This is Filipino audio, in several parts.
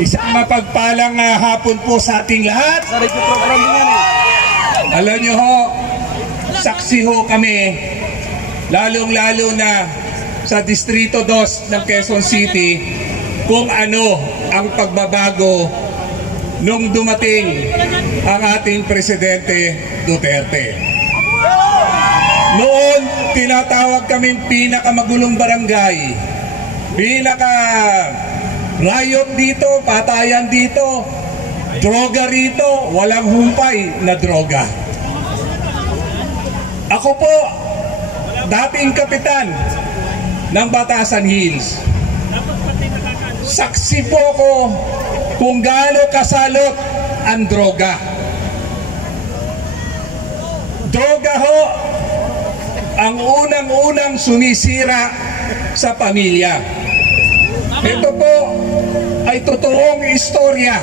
Isang mapagpalang hapon po sa ating lahat. Alam nyo ho, saksi ho kami, lalong-lalo na sa Distrito 2 ng Quezon City, kung ano ang pagbabago nung dumating ang ating Presidente Duterte. Noon, tinatawag kaming pinakamagulong barangay, riot dito, patayan dito, droga rito, walang humpay na droga. Ako po, dating kapitan ng Batasan Hills. Saksi po ko kung gaano kasalot ang droga. Droga ho, ang unang-unang sumisira sa pamilya. Ito po ay totoong istorya.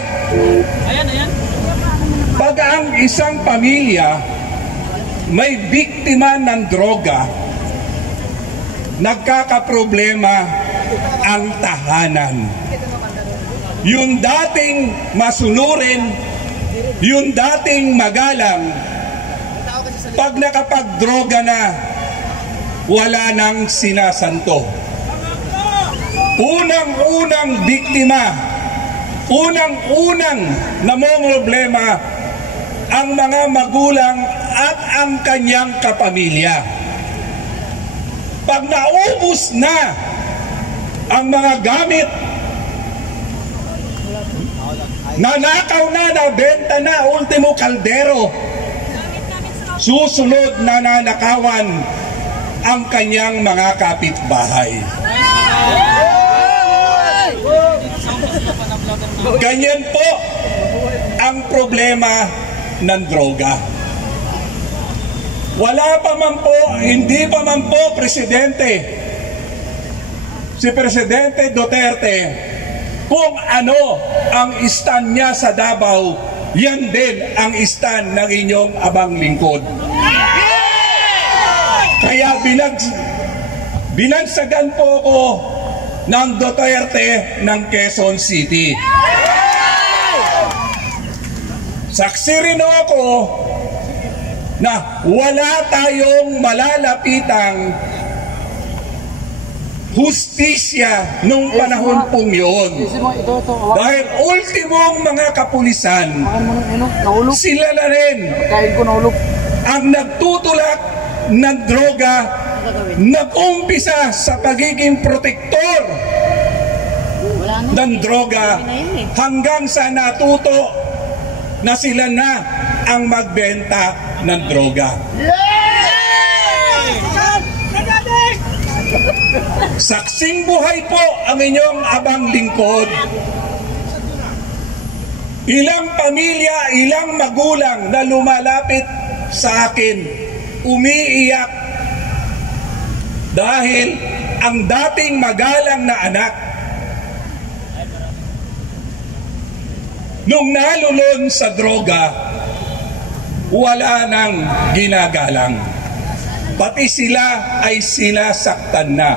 Pag ang isang pamilya may biktima ng droga, nagkakaproblema ang tahanan. Yung dating masunurin, yung dating magalang, pag nakapagdroga na, wala nang sinasanto. Unang-unang biktima, unang-unang namomroblema ang mga magulang at ang kanyang kapamilya. Pag naubos na ang mga gamit, nanakaw na, nabenta na, ultimo kaldero, susunod na nanakawan ang kanyang mga kapitbahay. Ganyan po ang problema ng droga. Wala pa man po, hindi pa man po si Presidente Duterte, kung ano ang stand niya sa Davao, yan din ang stand ng inyong abang lingkod. Kaya binagsagan po ko ng Duterte ng Quezon City. Saksi rin ako na wala tayong malalapitang hustisya nung panahon pong yun. Dahil ultimong mga kapulisan, sila na rin ang nagtutulak ng droga, nag-umpisa sa pagiging protektor ng droga hanggang sa natuto na sila na ang magbenta ng droga. Saksing buhay po ang inyong abang lingkod. Ilang pamilya, ilang magulang na lumalapit sa akin, umiiyak dahil ang dating magalang na anak nung nalulon sa droga, wala nang ginagalang. Pati sila ay sinasaktan na.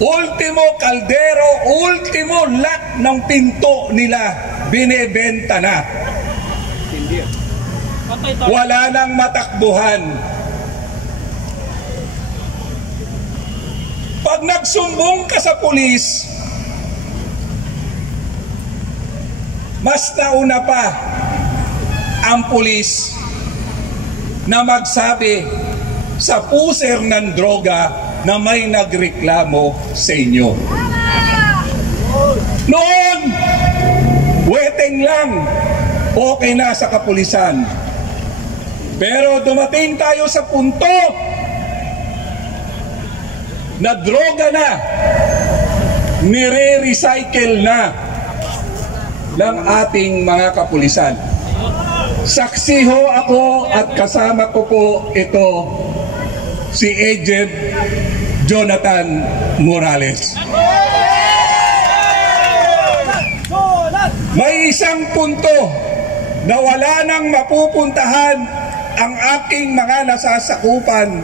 Ultimo kaldero, ultimo lock ng pinto nila, binebenta na. Wala nang matakbuhan. Pag nagsumbong ka sa pulis, mas nauna pa ang pulis na magsabi sa puser ng droga na may nagreklamo sa inyo. Noon, weteng lang, okay na sa kapulisan. Pero dumating tayo sa punto na droga na, nire-recycle na ng ating mga kapulisan. Saksi ho ako at kasama ko po ito si Agent Jonathan Morales. May isang punto na wala nang mapupuntahan ang aking mga nasasakupan.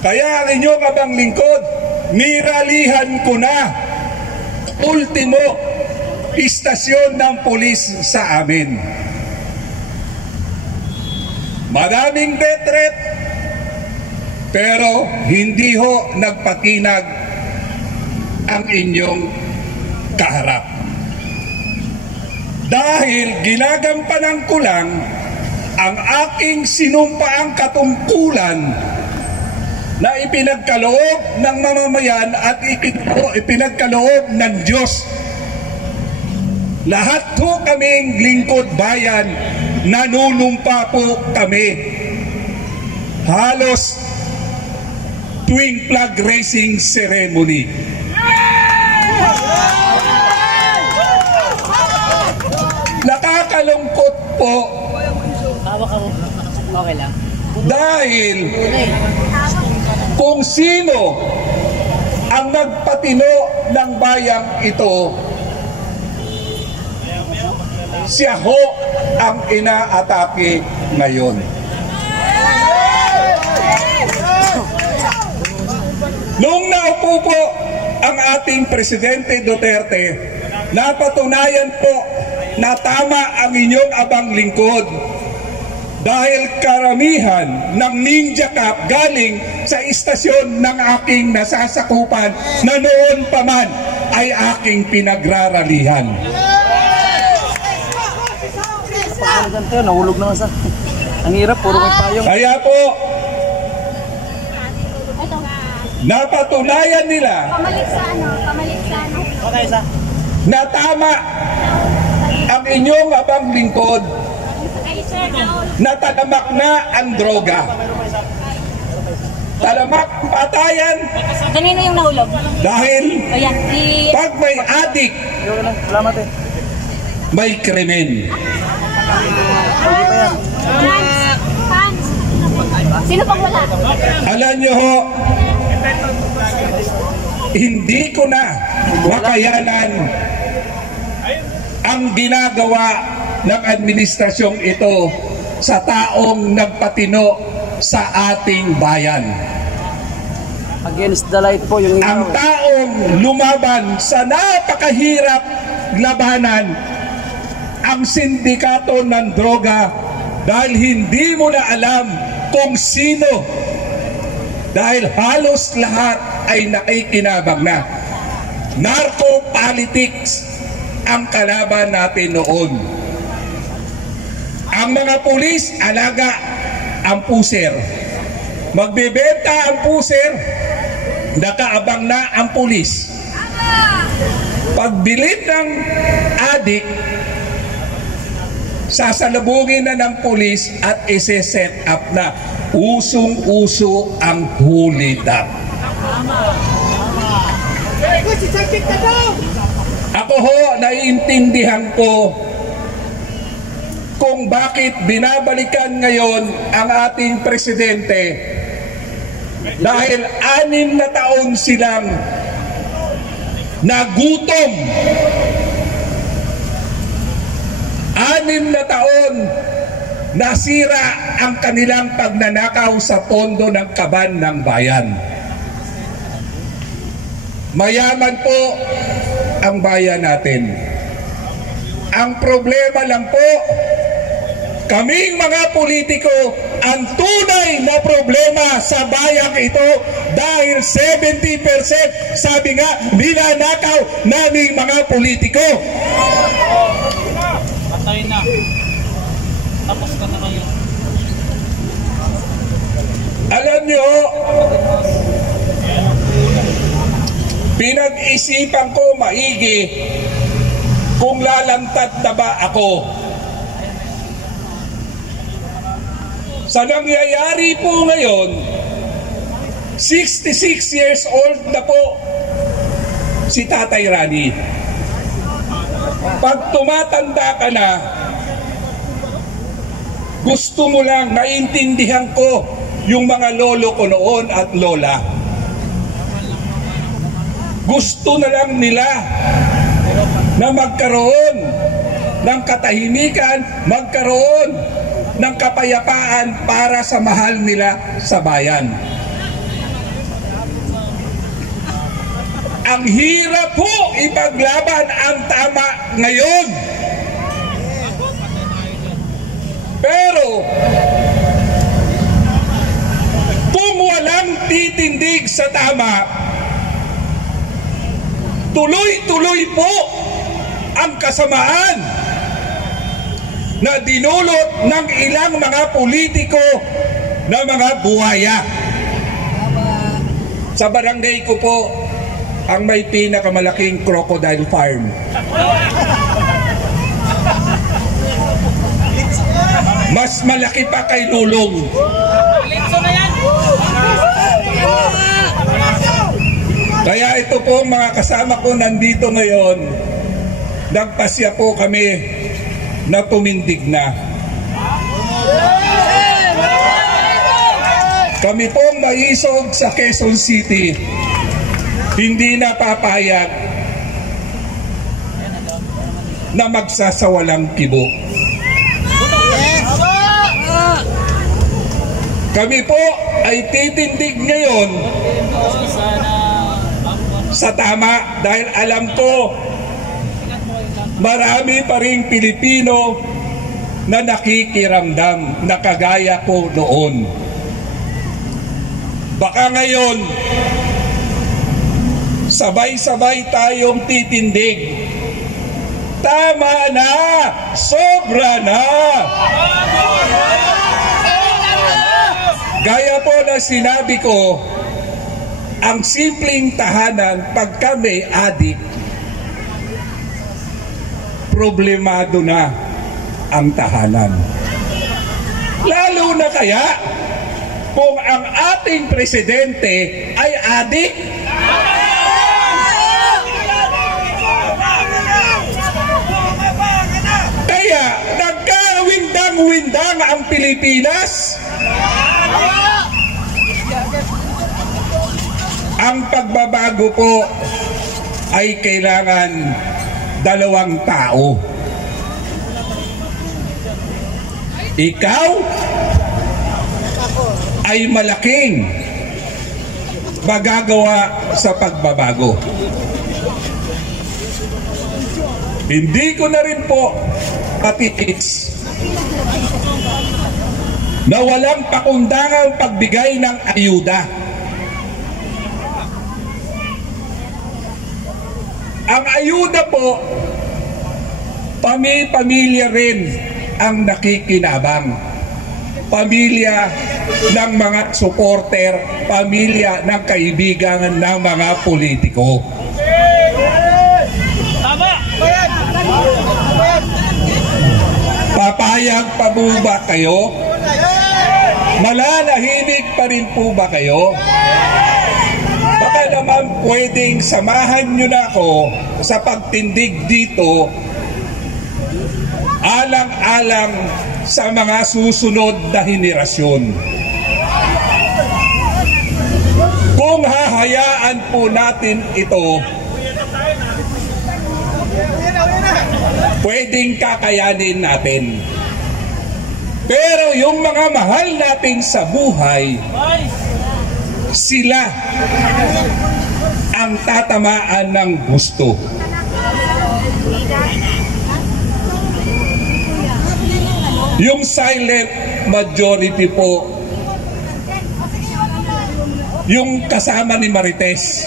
Kaya ang inyong abang lingkod, niralihan ko na. Ultimo, istasyon ng pulis sa amin. Maraming death threat, pero hindi ho nagpatinag ang inyong kaharap. Dahil ginagampanan ko lang ang aking sinumpaang katungkulan na ipinagkaloob ng mamamayan at ipinagkaloob ng Diyos. Lahat po kaming lingkod bayan, nanunumpa po kami. Halos tuwing flag raising ceremony. Nakakalungkot po okay lang. dahil kung sino ang nagpatino ng bayang ito, siya ho ang inaatake ngayon. Nung naupo po ang ating Presidente Duterte, napatunayan po na tama ang inyong abang lingkod. Dahil karamihan ng Ninja Cup galing sa istasyon ng aking nasasakupan na noon pa man ay aking pinagraralihan. Ganito yun, nahulog na sa. Ang hirap, puro may payong. Kaya po, napatunayan nila na tama ang inyong abang lingkod na talamak na ang droga. Talamak patayan. Kanino yung nahulog? Dahil Ayan, pag may adik, Salamat eh. may krimen. Fans. Sino pang wala? Alam nyo ho, hindi ko na makayanan ang ginagawa ng administrasyong ito sa taong nagpatino sa ating bayan. Against the light po yung Ang ilaw. taong lumaban sa napakahirap labanan ang sindikato ng droga dahil hindi mo na alam kung sino, dahil halos lahat ay nakikinabang na. Narco politics ang kalaban natin noon. Ang mga pulis, alaga ang puser. Magbebenta ang puser, nakaabang na ang pulis. Pagbilid ng adik, sasalubungin na ng pulis at ise-set up na. Usong-uso ang hulidap. Ako ho, naiintindihan ko kung bakit binabalikan ngayon ang ating presidente dahil 6 na taon silang nagutom. 6 na taon nasira ang kanilang pagnanakaw sa pondo ng kaban ng bayan. Mayaman po ang bayan natin. Ang problema lang po, kaming mga politiko, ang tunay na problema sa bayang ito dahil 70% sabi nga ninanakaw naming mga politiko. Patay na. Tapos ka na kayo. Alam nyo, pinag-isipan ko maigi kung lalantad na ba ako. Sa nangyayari po ngayon, 66 years old na po si Tatay Rani. Pag tumatanda ka na, gusto mo lang, naiintindihan ko yung mga lolo ko noon at lola. Gusto na lang nila na magkaroon ng katahimikan, magkaroon ng kapayapaan para sa mahal nila sa bayan. Ang hirap po ipaglaban ang tama ngayon. Pero kung walang titindig sa tama, tuloy-tuloy po ang kasamaan na dinulot ng ilang mga politiko na mga buhaya. Sa barangay ko po, ang may pinakamalaking crocodile farm. Mas malaki pa kay Lulong. Kaya ito po mga kasama ko nandito ngayon, nagpasya po kami na tumindig na. Kami pong naisog sa Quezon City, hindi na papayag na magsasawalang kibo. Kami po ay titindig ngayon sa tama dahil alam ko marami pa ring Pilipino na nakikiramdam na kagaya ko noon. Baka ngayon sabay-sabay tayong titindig. Tama na! Sobra na! Gaya po na sinabi ko, ang simpleng tahanan pagka may adik, problemado na ang tahanan. Lalo na kaya kung ang ating presidente ay adik. Kaya nagkawindang-windang ang Pilipinas. Ang pagbabago po ay kailangan dalawang tao. Ikaw ay malaking magagawa sa pagbabago. Hindi ko na rin po patiis na walang pakundangang pagbigay ng ayuda. Ang ayuda po, pamilya rin ang nakikinabang. Pamilya ng mga supporter, pamilya ng kaibigan ng mga politiko. Papayag pa po ba kayo? Malalahimik pa rin po ba kayo? Baka naman pwedeng samahan nyo na ako sa pagtindig dito alang-alang sa mga susunod na henerasyon. Kung hahayaan po natin ito, pwedeng kakayanin natin. Pero yung mga mahal natin sa buhay, sila ang tatamaan ng gusto. Yung silent majority po, yung kasama ni Marites,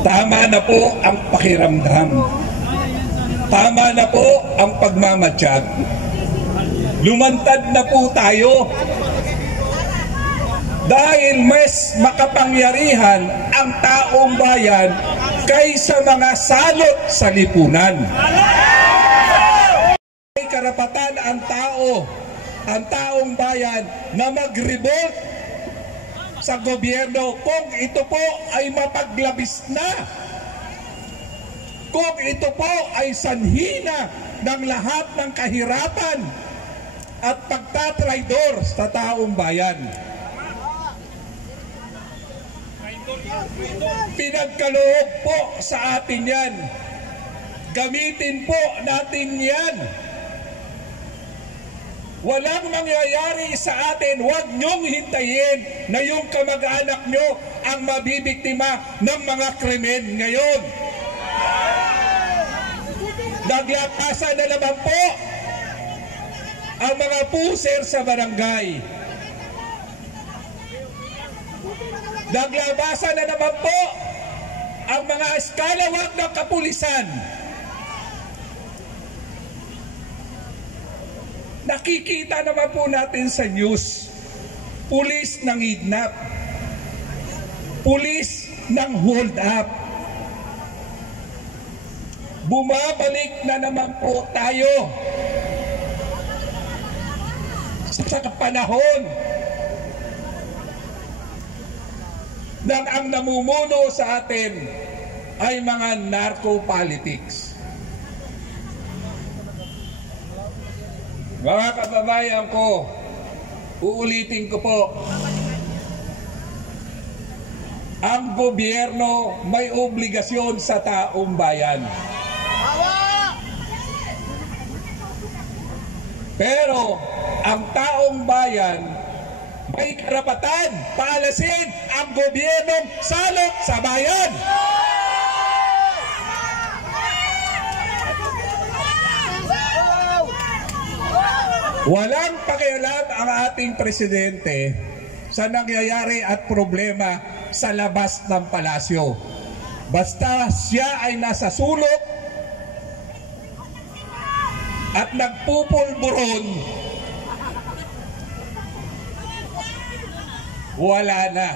tama na po ang pakiramdam. Tama na po ang pagmamatsyag. Lumantad na po tayo dahil mas makapangyarihan ang taong bayan kaysa mga salot sa lipunan. May karapatan ang taong bayan na mag-revolt sa gobyerno kung ito po ay mapaglabis na. Kung ito po ay sanhina ng lahat ng kahirapan at pagtatraidor sa taong bayan. Pinagkaloob po sa atin yan. Gamitin po natin yan. Walang mangyayari sa atin. Huwag niyong hintayin na yung kamag-anak niyo ang mabibiktima ng mga krimen ngayon. Naglapasan na naman po ang mga puser sa barangay. Naglabasan na naman po ang mga eskalawag ng kapulisan. Nakikita naman po natin sa news, pulis ng kidnap, pulis ng hold up. Bumabalik na naman po tayo sa panahon nang ang namumuno sa atin ay mga narco-politics. Mga kababayan ko, uulitin ko po, ang gobyerno may obligasyon sa taong bayan. Pero ang taong bayan may karapatan paalasin ang gobyernong salok sa bayan. Walang pakialam ang ating presidente sa nangyayari at problema sa labas ng palasyo. Basta siya ay nasa sulok at nagpupulburon, wala na.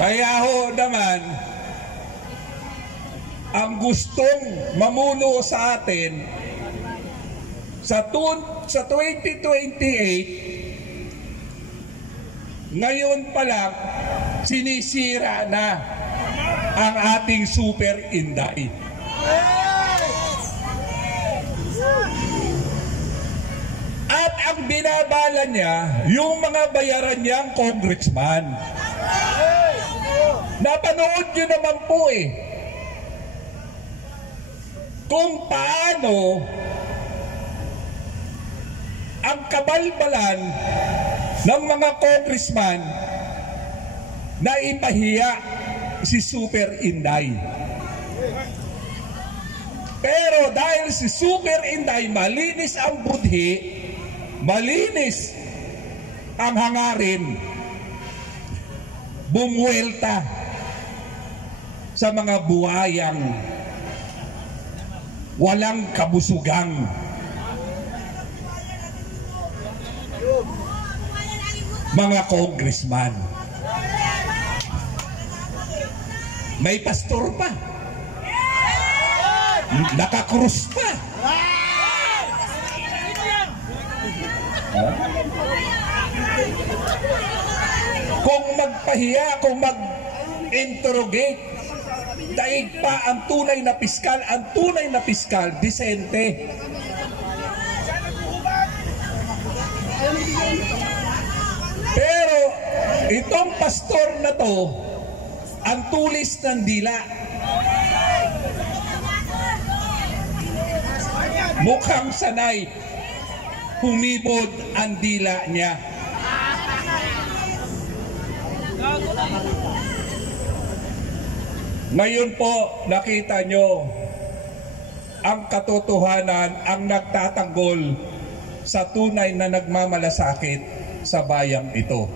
Kaya ho naman, ang gustong mamuno sa atin sa 2028, ngayon pa lang sinisira na ang ating Super Inday. At ang binabala niya yung mga bayaran niyang congressman. Napanood niyo naman po kung paano ang kabalbalan ng mga congressman na ipahiya si Super Inday. Pero dahil si Super Inday malinis ang budhi, malinis ang hangarin, bumuelta sa mga buhayang walang kabusugang. Mga congressman. May pastor pa. Nakakrus pa. Kung magpahiya, kung mag-interrogate, daig pa ang tunay na piskal, disente. Pero itong pastor na to, ang tulis ng dila. Mukhang sanay, humibod ang dila niya. Ngayon po, nakita nyo ang katotohanan, ang nagtatanggol sa tunay na nagmamalasakit sa bayang ito.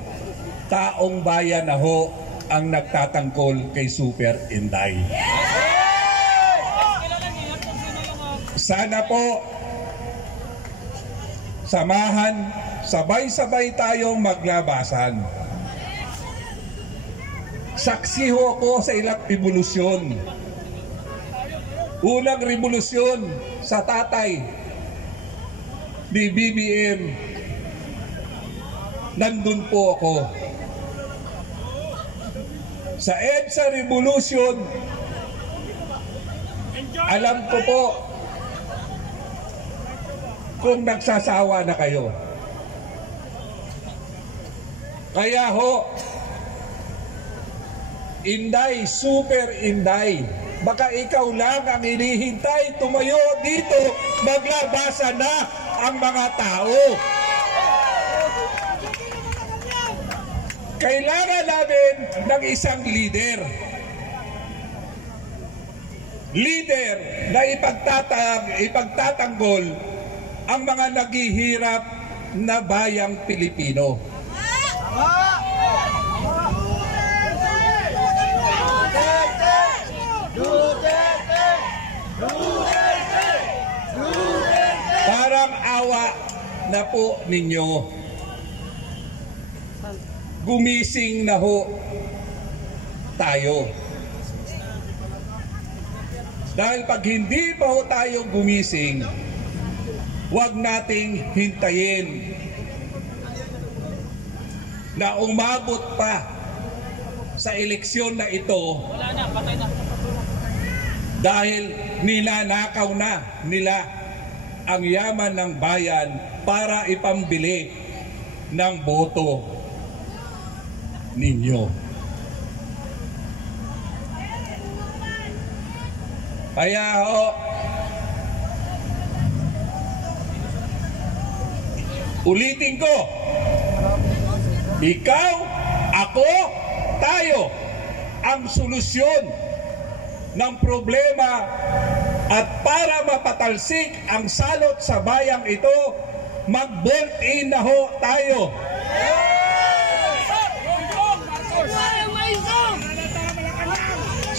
Taong bayan na ho ang nagtatanggol kay Super Inday. Sana po, samahan, sabay-sabay tayong maglabasan. Saksi ho ako sa ilang revolusyon. Unang revolusyon sa tatay ni BBM. Nandun po ako. Sa EDSA Revolution, alam ko po kung nagsasawa na kayo. Kaya ho, Inday, Super Inday, baka ikaw lang ang hinihintay tumayo dito maglabasan na ang mga tao. Kailangan namin ng isang leader. Leader na ipagtatanggol ang mga naghihirap na bayang Pilipino. Parang awa na po ninyo. Gumising na ho tayo. Dahil pag hindi pa ho tayo gumising, huwag nating hintayin na umabot pa sa eleksyon na ito dahil ninanakaw na nila ang yaman ng bayan para ipambili ng boto ninyo. Kaya ho, ulitin ko, ikaw, ako, tayo ang solusyon ng problema at para mapatalsik ang salot sa bayang ito, mag-vote in na ho tayo.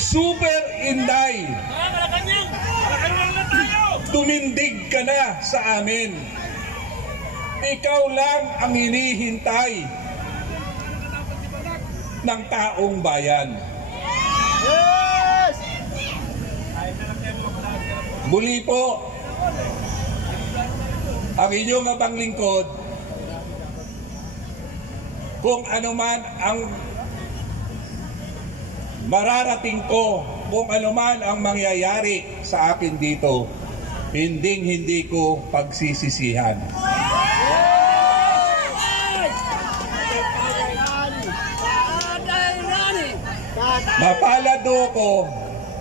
Super Inday, tumindig ka na sa amin. Ikaw lang ang hinihintay ng taong bayan. Muli po, ang inyong abang lingkod, kung ano man ang mararating ko, kung ano man ang mangyayari sa akin dito, hindi ko pagsisisihan. Mapalad ko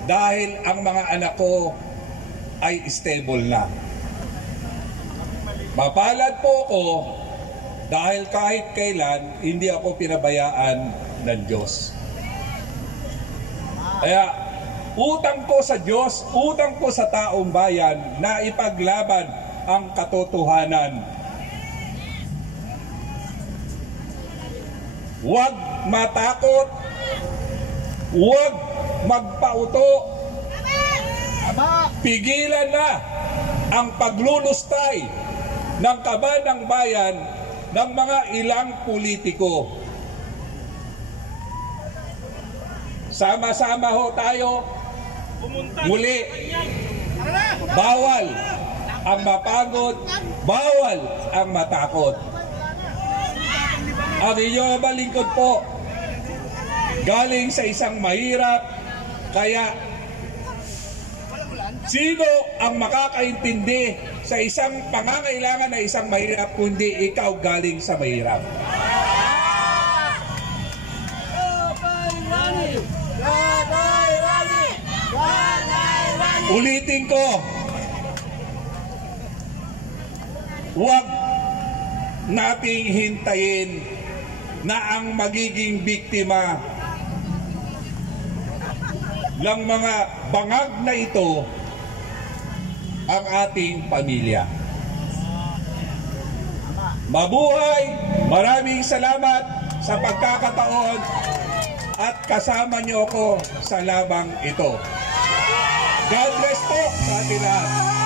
dahil ang mga anak ko ay stable na. Mapalad po ko dahil kahit kailan hindi ako pinabayaan ng Diyos. Kaya utang ko sa Diyos, utang ko sa taong bayan na ipaglaban ang katotohanan. Huwag matakot, huwag magpauto. Pigilan na ang paglulustay ng kaban ng bayan ng mga ilang politiko. Sama-sama ho tayo. Muli, bawal ang mapagod, bawal ang matakot. Ang inyong balingkod po, galing sa isang mahirap, kaya sino ang makakaintindi sa isang pangangailangan na isang mahirap kundi ikaw galing sa mahirap? Ulitin ko, huwag nating hintayin na ang magiging biktima ng mga bangag na ito ang ating pamilya. Mabuhay! Maraming salamat sa pagkakataon at kasama niyo ako sa labang ito. God bless po sa atin lahat.